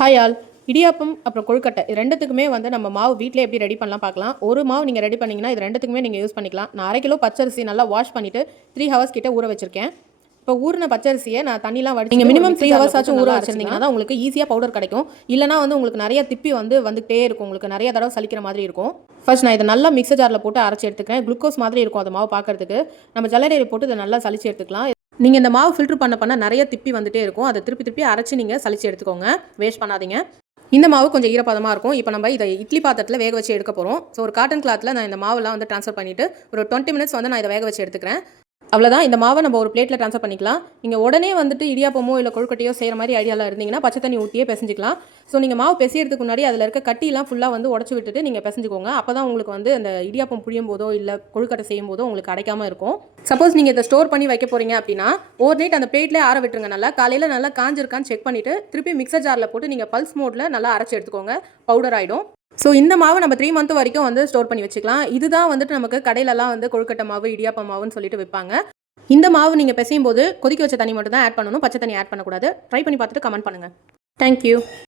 Hi all. Idiyappam அப்புறம் கொழுக்கட்டை இது ரெண்டுத்துக்குமே வந்து நம்ம மாவு வீட்டிலே எப்படி ரெடி பண்ணலாம் பார்க்கலாம். ஒரு மாவு நீங்கள் ரெடி பண்ணிங்கன்னா இது ரெண்டுத்துக்குமே நீங்கள் யூஸ் பண்ணிக்கலாம். நான் 1/2 கிலோ பச்சரிசி நல்லா வாஷ் பண்ணிவிட்டு 3 ஹவர்ஸ் கிட்ட ஊற வச்சிருக்கேன். இப்போ ஊறின பச்சரிசியை நான் தண்ணிலாம் வடிச்சு நீங்கள் மினிமம் 3 ஹவர்ஸ் ஆச்சும் ஊற வச்சிருந்தீங்கன்னா தான் உங்களுக்கு ஈஸியாக பவுடர் கிடைக்கும். இல்லைனா வந்து உங்களுக்கு நிறைய திப்பி வந்துகிட்டே இருக்கும், உங்களுக்கு நிறைய தடவை சலிக்கிற மாதிரி இருக்கும். ஃபர்ஸ்ட் நான் இதை நல்லா மிக்சர் ஜாரில் போட்டு அரைச்சி எடுத்துக்கிறேன். குளுக்கோஸ் மாதிரி இருக்கும் அந்த மாவு பார்க்கறதுக்கு. நம்ம ஜல்லடையை போட்டு இதை நல்லா சலிச்சு எடுத்துக்கலாம். நீங்கள் இந்த மாவு ஃபில்டர் பண்ண நிறைய திப்பி வந்துட்டே இருக்கும். அதை திருப்பி அரைச்சி நீங்கள் சலிச்சு எடுத்துக்கோங்க, வேஸ்ட் பண்ணாதீங்க. இந்த மாவு கொஞ்சம் ஈரப்பதமாக இருக்கும். இப்போ நம்ம இதை இட்லி பாத்திரத்தில் வேக வச்சு எடுக்க போகிறோம். ஸோ ஒரு காட்டன் கிளாத்தில் நான் இந்த மாவுலாம் வந்து ட்ரான்ஸ்ஃபர் பண்ணிவிட்டு ஒரு 20 மினிட்ஸ் வந்து நான் இதை வேக வச்சு எடுத்துக்கிறேன். அவ்வளோதான். இந்த மாவை நம்ம ஒரு பிளேட்டில் ட்ரான்ஸ்ஃபர் பண்ணிக்கலாம். நீங்கள் உடனே வந்துட்டு இடியாப்பமோ இல்லை கொழுக்கட்டையோ செய்கிற மாதிரி ஐடியாவில் இருந்தீங்கன்னா பச்சை தண்ணி ஊற்றியே பிசைஞ்சிக்கலாம். ஸோ நீங்கள் மாவு பிசையறதுக்கு முன்னாடி அதில் இருக்க கட்டிலாம் ஃபுல்லாக வந்து உடச்சி விட்டுட்டு நீங்கள் பிசைஞ்சிக்கோங்க. அப்போ தான் உங்களுக்கு வந்து அந்த இடியாப்பம் புளியும் போதோ இல்லை கொழுக்கட்டை செய்யும் போதோ உங்களுக்கு அடைக்காமல் இருக்கும். சப்போஸ் நீங்கள் இதை ஸ்டோர் பண்ணி வைக்க போகிறீங்க அப்படின்னா ஓவர் நைட் அந்த பிளேட்லேயே ஆற விட்டுருங்க. நல்லா காலையில் நல்லா காஞ்சிருக்கான்னு செக் பண்ணிவிட்டு திருப்பி மிக்சர் ஜாரில் போட்டு நீங்கள் பல்ஸ் மோடில் நல்லா அரைச்சி எடுத்துக்கோங்க. பவுடர் ஆகிடும். ஸோ இந்த மாவு நம்ம 3 மந்த் வரைக்கும் வந்து ஸ்டோர் பண்ணி வச்சுக்கலாம். இதுதான் வந்துட்டு நமக்கு கடையிலலாம் வந்து கொழுக்கட்டை மாவு இடியாப்ப மாவுன்னு சொல்லிட்டு விற்பாங்க. இந்த மாவு நீங்கள் பிசையும் போது கொதிக்க வச்ச தண்ணி மட்டும் தான் ஆட் பண்ணணும், பச்சை தண்ணி ஆட் பண்ணக்கூடாது. ட்ரை பண்ணி பார்த்துட்டு கமெண்ட் பண்ணுங்கள். தேங்க்யூ.